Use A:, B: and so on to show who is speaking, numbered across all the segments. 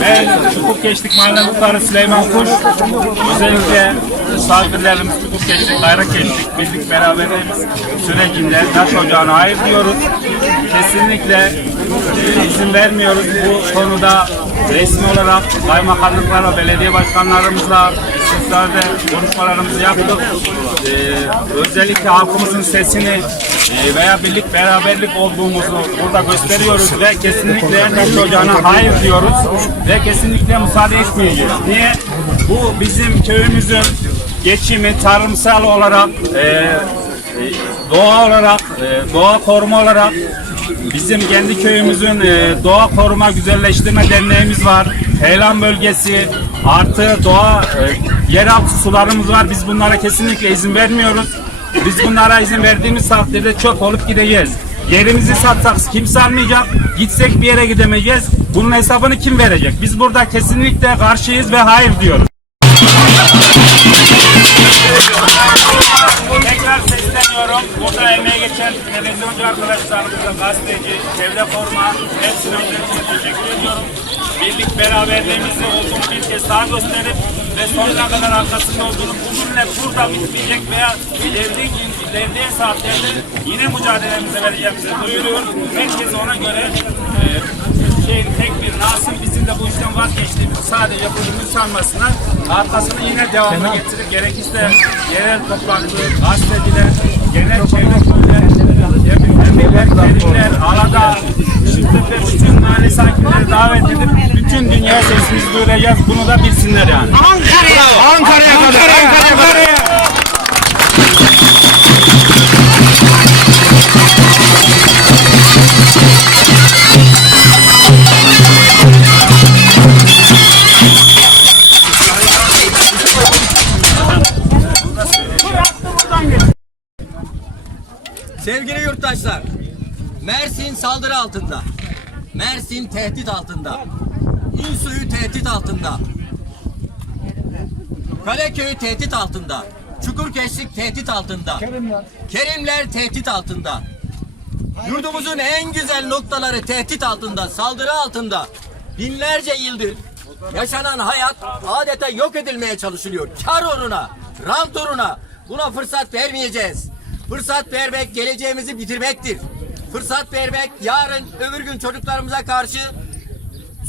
A: Ben Çukurkeşlik Mahalle Muhtarı Süleyman Kuş. Özellikle misafirlerimiz Çukurkeşlik, Bayrakkeşlik, birlik beraberliğimiz sürecinde taş ocağına hayır diyoruz. Kesinlikle e, izin vermiyoruz. Bu konuda resmi olarak kaymakamlıklarla, belediye başkanlarımızla sizlerle konuşmalarımızı yaptık. Ee, özellikle halkımızın sesini e, veya birlik beraberlik olduğumuzu burada gösteriyoruz ve kesinlikle taş ocağına hayır diyoruz ve kesinlikle müsaade etmeyeceğiz. Niye? Bu bizim köyümüzün geçimi tarımsal olarak e, e, doğa olarak, e, doğa koruma olarak bizim kendi köyümüzün e, doğa koruma güzelleştirme derneğimiz var. Heyelan bölgesi artı doğa e, yeraltı sularımız var. Biz bunlara kesinlikle izin vermiyoruz. Biz bunlara izin verdiğimiz takdirde çöp olup gideceğiz. Yerimizi satsak kimse almayacak. Gitsek bir yere gidemeyeceğiz. Bunun hesabını kim verecek? Biz burada kesinlikle karşıyız ve hayır diyoruz. Televizyoncu arkadaşlarımıza, gazeteci, çevre koruma, hepsine öncelikle teşekkür ediyorum. Birlik beraberliğimizi olduğunu bir kez daha gösterip ve sonuna kadar arkasında olduğunu bugünle burada bitmeyecek veya ileriki, ilerleyen saatlerde yine mücadelemize vereceğimizi duyuruyorum. Herkes ona göre e, şeyin tek bir nasıl bizim de bu işten vazgeçtiğimizi sadece bugünün sanmasına arkasını yine devamlı getirip gerekirse yerel toplantı, gazeteciler, genel çevre kurulları, emirler, terimler, alada, şirketler, bütün mahalle sakinleri davet edip bütün dünya sesimizi duyuracağız. Bunu da bilsinler yani.
B: Ankara'ya kadar. Ankara'ya kadar.
C: Sevgili yurttaşlar, Mersin saldırı altında. Mersin tehdit altında. İnsuyu tehdit altında. Kaleköy tehdit altında. Çukurkeşlik tehdit altında. Kerimler tehdit altında. Yurdumuzun en güzel noktaları tehdit altında, saldırı altında. Binlerce yıldır yaşanan hayat adeta yok edilmeye çalışılıyor. Kar uğruna, rant uğruna buna fırsat vermeyeceğiz. Fırsat vermek geleceğimizi bitirmektir. Fırsat vermek yarın öbür gün çocuklarımıza karşı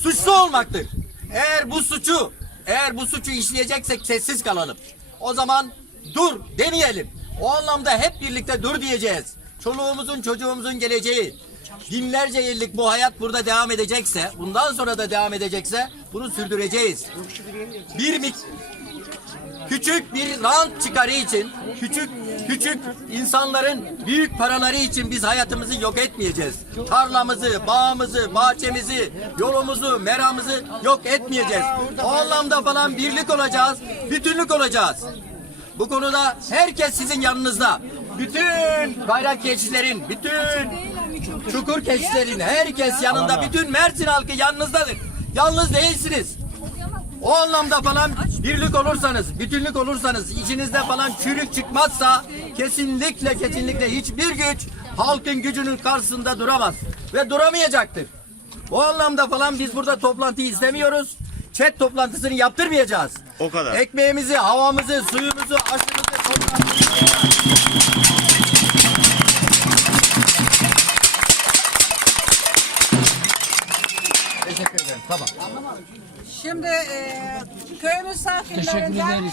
C: suçlu olmaktır. Eğer bu suçu eğer bu suçu işleyeceksek sessiz kalalım. O zaman dur demeyelim. O anlamda hep birlikte dur diyeceğiz. Çoluğumuzun çocuğumuzun geleceği binlerce yıllık bu hayat burada devam edecekse, bundan sonra da devam edecekse bunu sürdüreceğiz. Bir mik küçük bir rant çıkarı için, küçük küçük insanların büyük paraları için biz hayatımızı yok etmeyeceğiz. Tarlamızı, bağımızı, bahçemizi, yolumuzu, meramızı yok etmeyeceğiz. O anlamda falan birlik olacağız, bütünlük olacağız. Bu konuda herkes sizin yanınızda. Bütün bayrak keçilerin, bütün çukur keçilerin herkes yanında, bütün Mersin halkı yanınızdadır. Yalnız değilsiniz. O anlamda falan birlik olursanız, bütünlük olursanız, içinizde falan çürük çıkmazsa kesinlikle kesinlikle hiçbir güç halkın gücünün karşısında duramaz ve duramayacaktır. O anlamda falan biz burada toplantı istemiyoruz. Chat toplantısını yaptırmayacağız.
B: O kadar.
C: Ekmeğimizi, havamızı, suyumuzu, aşımızı, toprağımızı Teşekkür ederim. Tamam.
D: Şimdi e, köyümüz sakinlerinden...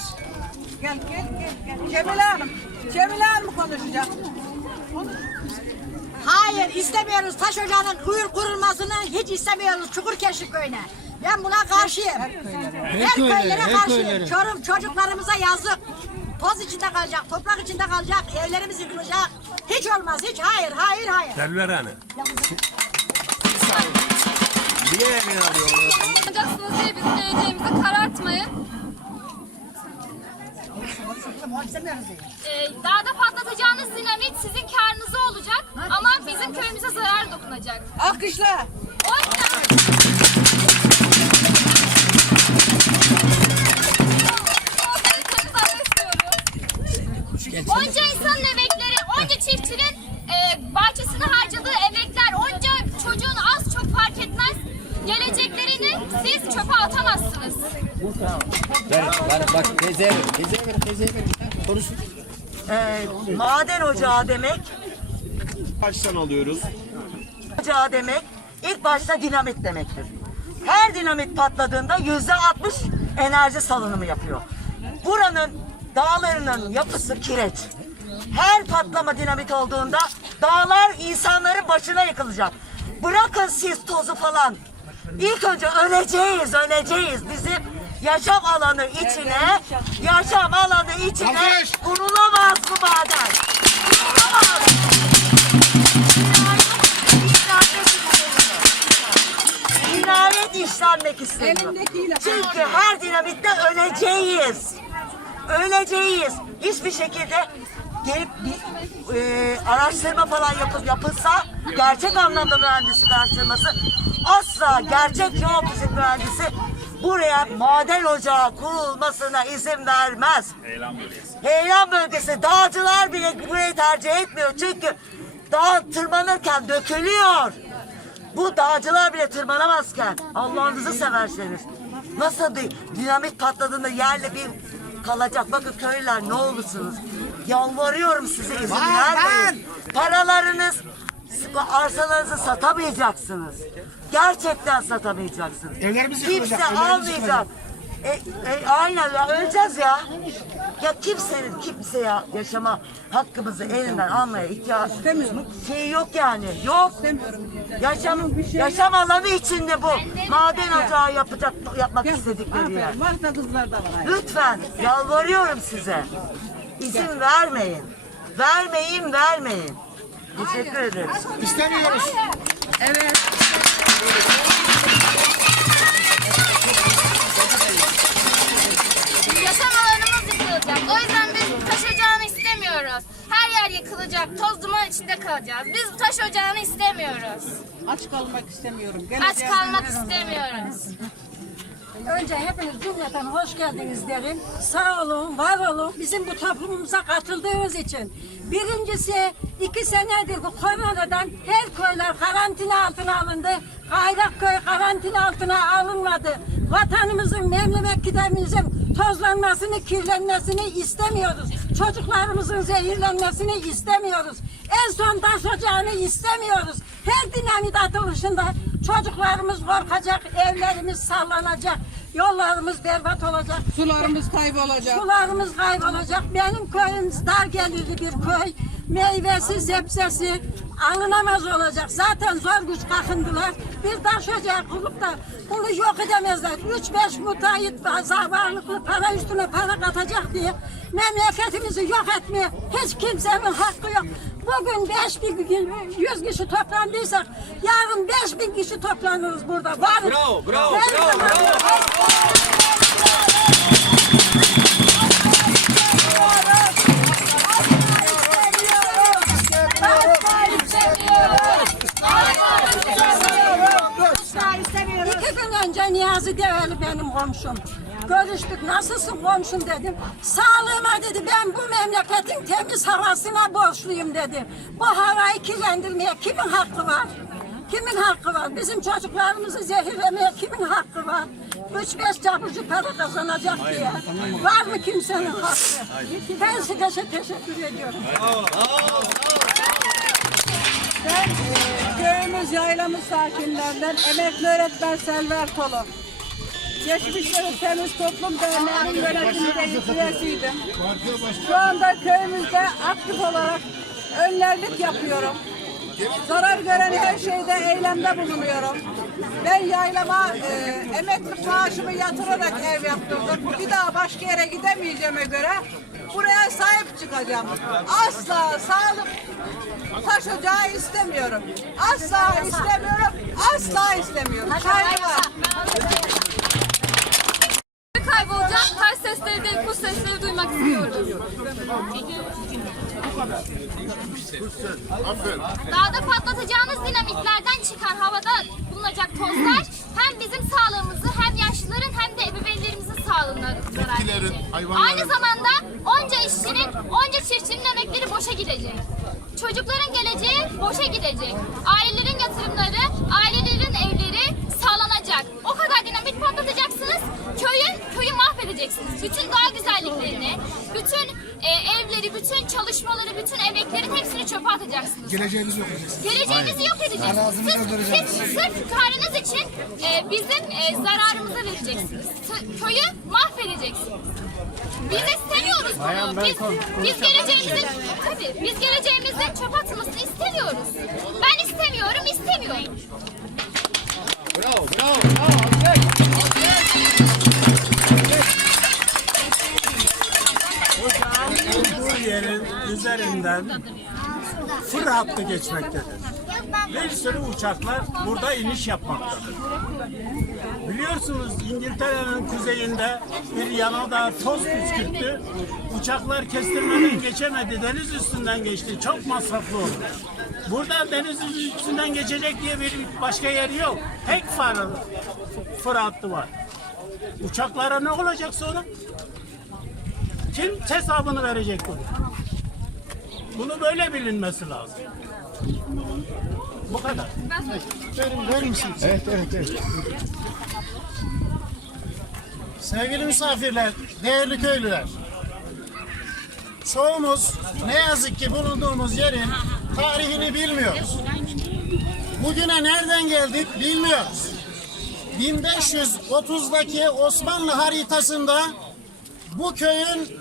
D: Gel gel gel. gel. Cemile Hanım. Cemile Hanım konuşacak.
E: Hayır istemiyoruz. Taş ocağının uyur kurulmasını hiç istemiyoruz Çukurkeşlik köyüne. Ben buna karşıyım. Her, köylere karşıyım. Çorum çocuklarımıza yazık. Toz içinde kalacak, toprak içinde kalacak, evlerimiz yıkılacak. Hiç olmaz, hiç. Hayır, hayır, hayır.
F: Yapacaksınız diye bizim geleceğimizi karartmayın. Ee, dağda patlatacağınız dinamit sizin karnınıza olacak ama bizim köyümüze zarar dokunacak.
D: Alkışla.
F: O yüzden...
C: teyzeye ver, teyzeye ver, teyzeye ver. Konuşun.
G: Ee, maden ocağı demek,
B: Baştan alıyoruz.
G: ocağı demek ilk başta dinamit demektir. Her dinamit patladığında yüzde altmış enerji salınımı yapıyor. Buranın dağlarının yapısı kireç. Her patlama dinamit olduğunda dağlar insanların başına yıkılacak. Bırakın siz tozu falan. İlk önce öleceğiz, öleceğiz. Bizim yaşam alanı içine, yaşam alanı içine kurulamaz bu maden. Kurulamaz. Cinayet işlenmek isteniyor. Çünkü her dinamitte öleceğiz. Öleceğiz. Hiçbir şekilde gelip bir e, araştırma falan yapıp yapılsa gerçek anlamda mühendislik araştırması asla gerçek jeofizik mühendisi buraya maden ocağı kurulmasına izin vermez. Heyelan bölgesi dağcılar bile burayı tercih etmiyor çünkü dağ tırmanırken dökülüyor. Bu dağcılar bile tırmanamazken Allah'ınızı severseniz nasıl bir dinamit patladığında yerle bir kalacak. Bakın köylüler ne olursunuz. Yalvarıyorum size izin vermeyin. Paralarınız, arsalarınızı satamayacaksınız. Gerçekten satamayacaksınız.
B: Evlerimiz
G: Kimse
B: yıkılacak, evlerimiz
G: almayacak. E, e, aynen ya öleceğiz ya. Ya kimsenin kimseye yaşama hakkımızı elinden almaya ihtiyaç şey yok yani. Yok. Yaşam, yaşam alanı içinde bu. Maden ocağı yapacak yapmak istedikleri yer.
D: Varsa kızlar da var.
G: Lütfen yalvarıyorum size. İzin vermeyin. Vermeyin, vermeyin. Teşekkür ederiz.
B: İstemiyoruz.
F: Yaşam alanımız yıkılacak. O yüzden biz taş ocağını istemiyoruz. Her yer yıkılacak. Toz duman içinde kalacağız. Biz taş ocağını istemiyoruz.
D: Aç kalmak istemiyorum.
F: Aç kalmak istemiyoruz.
H: Önce hepiniz cümleten hoş geldiniz derim. Sağ olun, var olun. Bizim bu toplumumuza katıldığınız için. Birincisi iki senedir bu koronadan her köyler karantina altına alındı. Kayrak köy karantina altına alınmadı. Vatanımızın, memleketimizin tozlanmasını, kirlenmesini istemiyoruz. Çocuklarımızın zehirlenmesini istemiyoruz. En son taş ocağını istemiyoruz. Her dinamit atılışında çocuklarımız korkacak, evlerimiz sallanacak, yollarımız berbat olacak.
D: Sularımız kaybolacak.
H: Sularımız kaybolacak. Benim köyüm dar gelirli bir köy. Meyvesi, sebzesi alınamaz olacak. Zaten zor güç kalkındılar. Bir taş ocağı kurup da bunu yok edemezler. Üç beş müteahhit varlıklı para üstüne para katacak diye memleketimizi yok etmeye hiç kimsenin hakkı yok. Bugün beş bin, yüz kişi toplandıysak yarın beş bin kişi toplanırız burada. Varız.
C: Bravo, bravo,
H: Her
C: bravo,
H: zaman-
C: bravo.
H: İki gün önce Niyazi Develi benim komşum. Görüştük nasılsın komşum dedim. Sağlığıma dedi ben bu memleketin temiz havasına borçluyum dedi. Bu havayı kirlendirmeye kimin hakkı var? Kimin hakkı var? Bizim çocuklarımızı zehirlemeye kimin hakkı var? Üç beş çapıcı para kazanacak diye. Var mı kimsenin hakkı? Ben size teşekkür ediyorum.
D: Ben e, köyümüz yaylamız sakinlerinden emekli öğretmen Selver Tolu. Geçmişte de Temiz Toplum Derneği'nin yönetiminde üyesiydim. Şu anda köyümüzde aktif olarak önlerlik yapıyorum. Zarar gören her şeyde eylemde bulunuyorum. Ben yaylama e, emekli maaşımı yatırarak ev yaptırdım. Bir daha başka yere gidemeyeceğime göre buraya sahip çıkacağım. Asla sağlık taş ocağı istemiyorum. Asla istemiyorum. Asla istemiyorum. Saygılar.
F: Kaybolacak. Sesleri duymak istiyoruz. Dağda patlatacağınız dinamitlerden çıkan havada bulunacak tozlar hem bizim sağlığımızı hem yaşlıların hem de ebeveynlerimizin sağlığına zarar verecek. Aynı zamanda onca işçinin, onca çiftçinin emekleri boşa gidecek. Çocukların geleceği boşa gidecek. Ailelerin yatırımları, ailelerin evleri sağlanacak. O kadar dinamit patlatacaksınız. Köyün, bütün doğa güzelliklerini, bütün e, evleri, bütün çalışmaları, bütün emeklerin hepsini çöpe atacaksınız.
I: Geleceğimizi yok edeceksiniz.
F: Geleceğimizi yok edeceksiniz.
I: Arazimizi öldüreceksiniz.
F: siz, sırf karınız için e, bizim e, zararımıza vereceksiniz. T- köyü mahvedeceksiniz. Biz istemiyoruz bunu. Biz, biz geleceğimizin tabii biz geleceğimizin çöp atılmasını istemiyoruz. Ben istemiyorum, istemiyorum.
J: bu üzerinden fır hattı geçmektedir. Bir sürü uçaklar burada iniş yapmaktadır. Biliyorsunuz İngiltere'nin kuzeyinde bir yanada toz püskürttü. Uçaklar kestirmeden geçemedi. Deniz üstünden geçti. Çok masraflı oldu. Burada deniz üstünden geçecek diye bir başka yer yok. Tek far, fır hattı var. Uçaklara ne olacak sonra? Kim hesabını verecek bunu? Bunu böyle bilinmesi lazım. Bu kadar. Verin, verir misiniz? Evet, evet, evet. Sevgili misafirler, değerli köylüler. Çoğumuz ne yazık ki bulunduğumuz yerin tarihini bilmiyoruz. Bugüne nereden geldik bilmiyoruz. 1530'daki Osmanlı haritasında bu köyün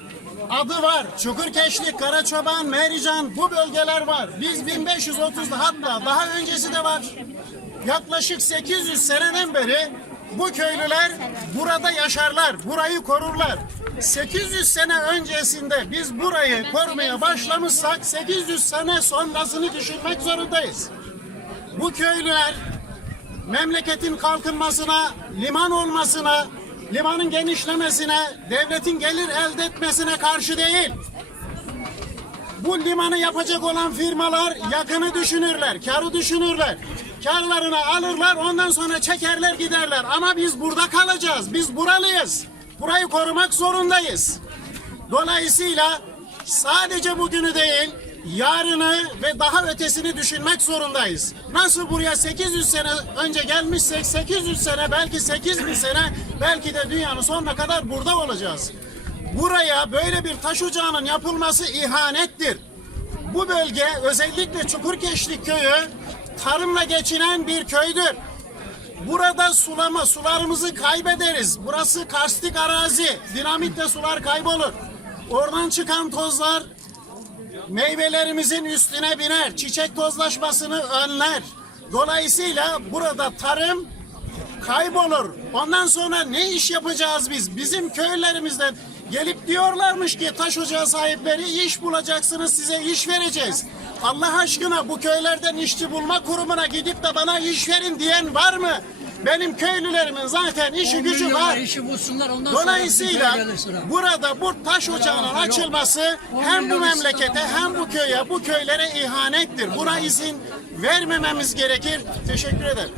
J: adı var. Çukurkeşlik, Karaçoban, Merican bu bölgeler var. Biz 1530'da hatta daha öncesi de var. Yaklaşık 800 seneden beri bu köylüler burada yaşarlar, burayı korurlar. 800 sene öncesinde biz burayı korumaya başlamışsak 800 sene sonrasını düşünmek zorundayız. Bu köylüler memleketin kalkınmasına, liman olmasına, limanın genişlemesine, devletin gelir elde etmesine karşı değil. Bu limanı yapacak olan firmalar yakını düşünürler, karı düşünürler. Karlarını alırlar, ondan sonra çekerler giderler. Ama biz burada kalacağız, biz buralıyız. Burayı korumak zorundayız. Dolayısıyla sadece bugünü değil, yarını ve daha ötesini düşünmek zorundayız. Nasıl buraya 800 sene önce gelmişsek 800 sene belki 8000 sene belki de dünyanın sonuna kadar burada olacağız. Buraya böyle bir taş ocağının yapılması ihanettir. Bu bölge özellikle Çukurkeşlik köyü tarımla geçinen bir köydür. Burada sulama, sularımızı kaybederiz. Burası karstik arazi. Dinamitle sular kaybolur. Oradan çıkan tozlar meyvelerimizin üstüne biner. Çiçek tozlaşmasını önler. Dolayısıyla burada tarım kaybolur. Ondan sonra ne iş yapacağız biz? Bizim köylerimizden gelip diyorlarmış ki taş ocağı sahipleri iş bulacaksınız size iş vereceğiz. Allah aşkına bu köylerden işçi bulma kurumuna gidip de bana iş verin diyen var mı? Benim köylülerimin zaten işi gücü var.
K: işi bulsunlar ondan sonra
J: Dolayısıyla
K: sıra.
J: burada bu taş ocağının açılması hem bu memlekete hem bu köye bu köylere ihanettir. Buna izin vermememiz gerekir. Teşekkür ederim.